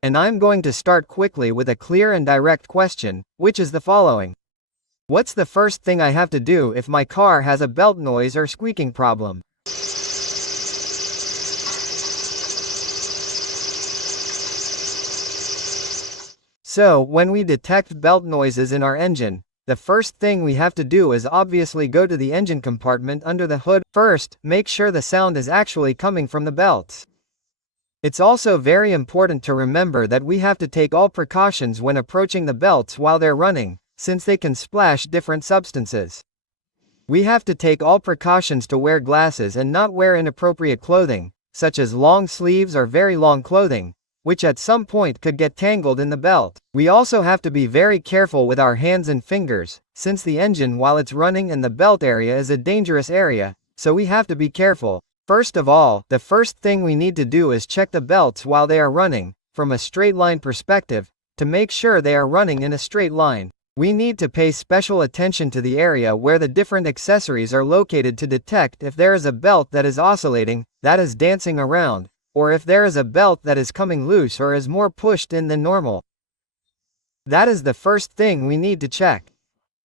And I'm going to start quickly with a clear and direct question, which is the following. What's the first thing I have to do if my car has a belt noise or squeaking problem? So, when we detect belt noises in our engine, the first thing we have to do is obviously go to the engine compartment under the hood. First, make sure the sound is actually coming from the belts. It's also very important to remember that we have to take all precautions when approaching the belts while they're running, since they can splash different substances. We have to take all precautions to wear glasses and not wear inappropriate clothing, such as long sleeves or very long clothing, which at some point could get tangled in the belt. We also have to be very careful with our hands and fingers, since the engine while it's running and the belt area is a dangerous area, so we have to be careful. First of all, the first thing we need to do is check the belts while they are running, from a straight line perspective, to make sure they are running in a straight line. We need to pay special attention to the area where the different accessories are located to detect if there is a belt that is oscillating, that is dancing around, or if there is a belt that is coming loose or is more pushed in than normal. That is the first thing we need to check.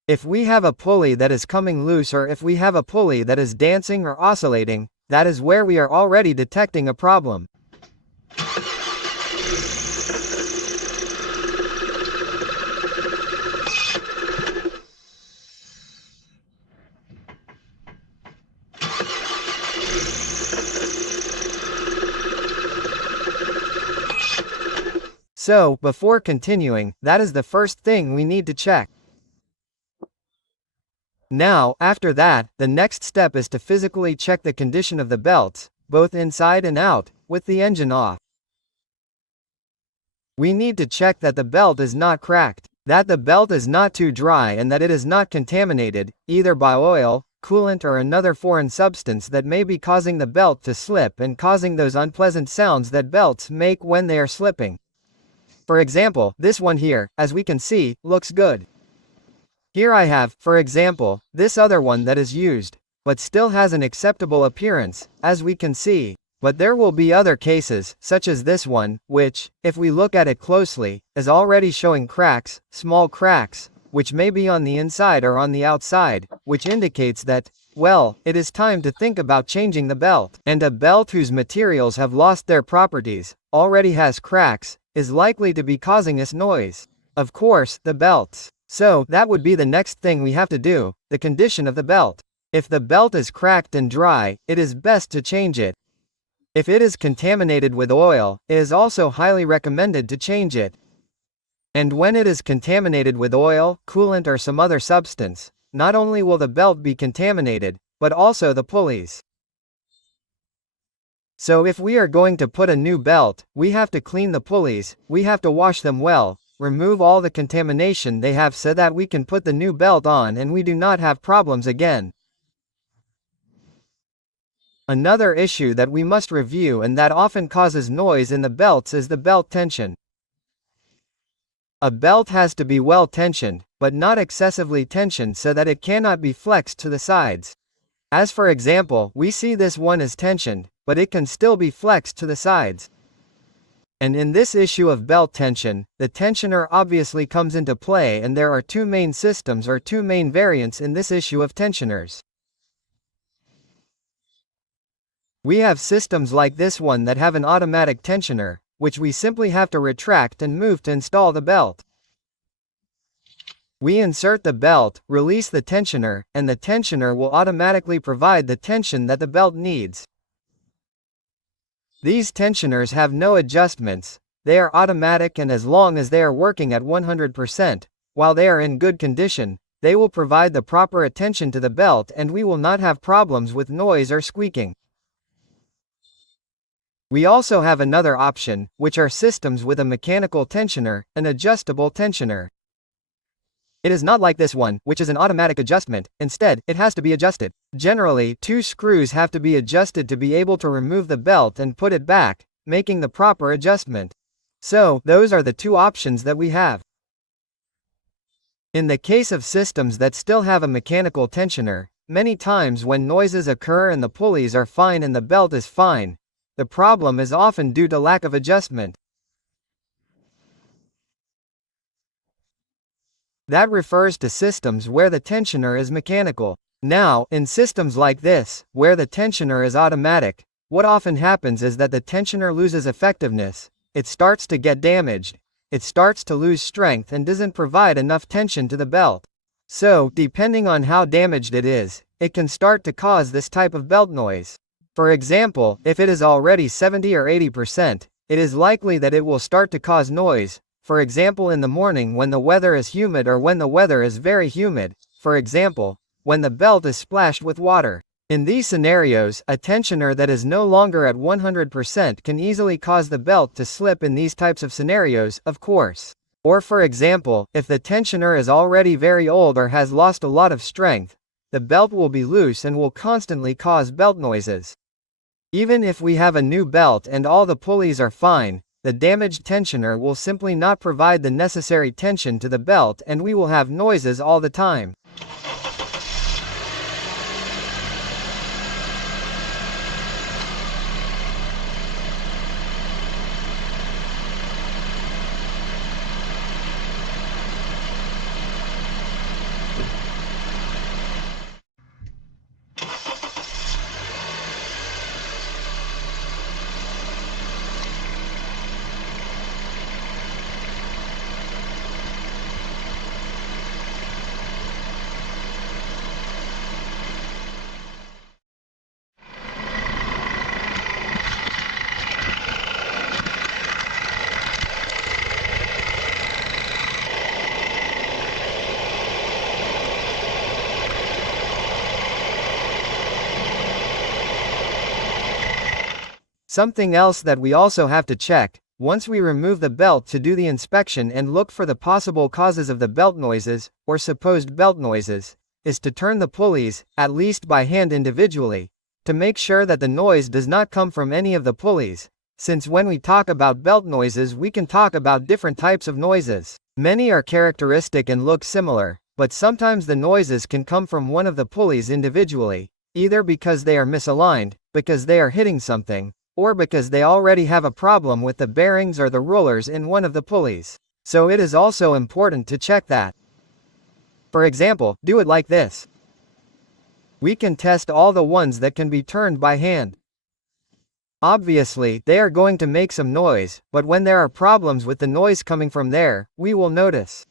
If we have a pulley that is coming loose or if we have a pulley that is dancing or oscillating, that is where we are already detecting a problem. So, before continuing, that is the first thing we need to check. Now, after that, the next step is to physically check the condition of the belts, both inside and out, with the engine off. We need to check that the belt is not cracked, that the belt is not too dry and that it is not contaminated, either by oil, coolant or another foreign substance that may be causing the belt to slip and causing those unpleasant sounds that belts make when they are slipping. For example, this one here, as we can see, looks good. Here I have, for example, this other one that is used, but still has an acceptable appearance, as we can see. But there will be other cases, such as this one, which, if we look at it closely, is already showing cracks, small cracks, which may be on the inside or on the outside, which indicates that, well, it is time to think about changing the belt. And a belt whose materials have lost their properties, already has cracks, is likely to be causing us noise. Of course, the belts. So, that would be the next thing we have to do, the condition of the belt. If the belt is cracked and dry, it is best to change it. If it is contaminated with oil, it is also highly recommended to change it. And when it is contaminated with oil, coolant or some other substance, not only will the belt be contaminated, but also the pulleys. So if we are going to put a new belt, we have to clean the pulleys, we have to wash them well, remove all the contamination they have so that we can put the new belt on and we do not have problems again. Another issue that we must review and that often causes noise in the belts is the belt tension. A belt has to be well tensioned, but not excessively tensioned so that it cannot be flexed to the sides. As for example, we see this one is tensioned, but it can still be flexed to the sides. And in this issue of belt tension, the tensioner obviously comes into play, and there are two main systems or two main variants in this issue of tensioners. We have systems like this one that have an automatic tensioner, which we simply have to retract and move to install the belt. We insert the belt, release the tensioner, and the tensioner will automatically provide the tension that the belt needs. These tensioners have no adjustments, they are automatic, and as long as they are working at 100%, while they are in good condition, they will provide the proper attention to the belt and we will not have problems with noise or squeaking. We also have another option, which are systems with a mechanical tensioner, an adjustable tensioner. It is not like this one, which is an automatic adjustment, instead, it has to be adjusted. Generally, 2 screws have to be adjusted to be able to remove the belt and put it back, making the proper adjustment. So, those are the 2 options that we have. In the case of systems that still have a mechanical tensioner, many times when noises occur and the pulleys are fine and the belt is fine, the problem is often due to lack of adjustment. That refers to systems where the tensioner is mechanical. Now, in systems like this, where the tensioner is automatic, what often happens is that the tensioner loses effectiveness, it starts to get damaged, it starts to lose strength and doesn't provide enough tension to the belt. So, depending on how damaged it is, it can start to cause this type of belt noise. For example, if it is already 70 or 80%, it is likely that it will start to cause noise, for example in the morning when the weather is humid or when the weather is very humid, for example, when the belt is splashed with water. In these scenarios, a tensioner that is no longer at 100% can easily cause the belt to slip in these types of scenarios, of course. Or for example, if the tensioner is already very old or has lost a lot of strength, the belt will be loose and will constantly cause belt noises. Even if we have a new belt and all the pulleys are fine, the damaged tensioner will simply not provide the necessary tension to the belt and we will have noises all the time. Something else that we also have to check, once we remove the belt to do the inspection and look for the possible causes of the belt noises, or supposed belt noises, is to turn the pulleys, at least by hand individually, to make sure that the noise does not come from any of the pulleys, since when we talk about belt noises we can talk about different types of noises. Many are characteristic and look similar, but sometimes the noises can come from one of the pulleys individually, either because they are misaligned, because they are hitting something, or because they already have a problem with the bearings or the rollers in one of the pulleys. So it is also important to check that. For example, do it like this. We can test all the ones that can be turned by hand. Obviously, they are going to make some noise, but when there are problems with the noise coming from there, we will notice.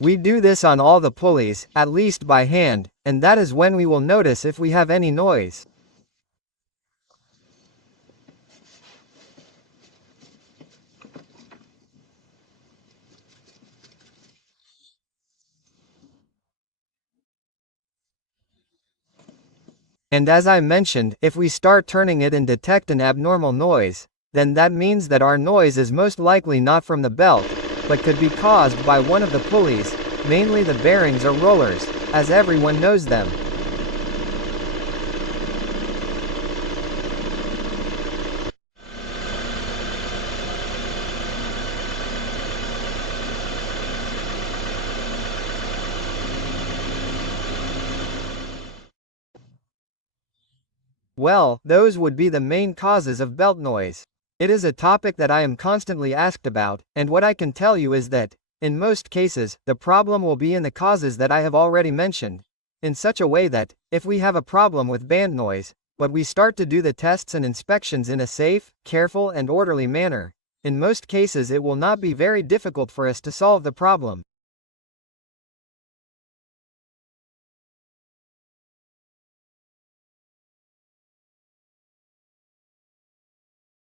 We do this on all the pulleys, at least by hand, and that is when we will notice if we have any noise. And as I mentioned, if we start turning it and detect an abnormal noise, then that means that our noise is most likely not from the belt, but could be caused by one of the pulleys, mainly the bearings or rollers, as everyone knows them. Well, those would be the main causes of belt noise. It is a topic that I am constantly asked about, and what I can tell you is that, in most cases, the problem will be in the causes that I have already mentioned, in such a way that, if we have a problem with band noise, but we start to do the tests and inspections in a safe, careful and orderly manner, in most cases it will not be very difficult for us to solve the problem.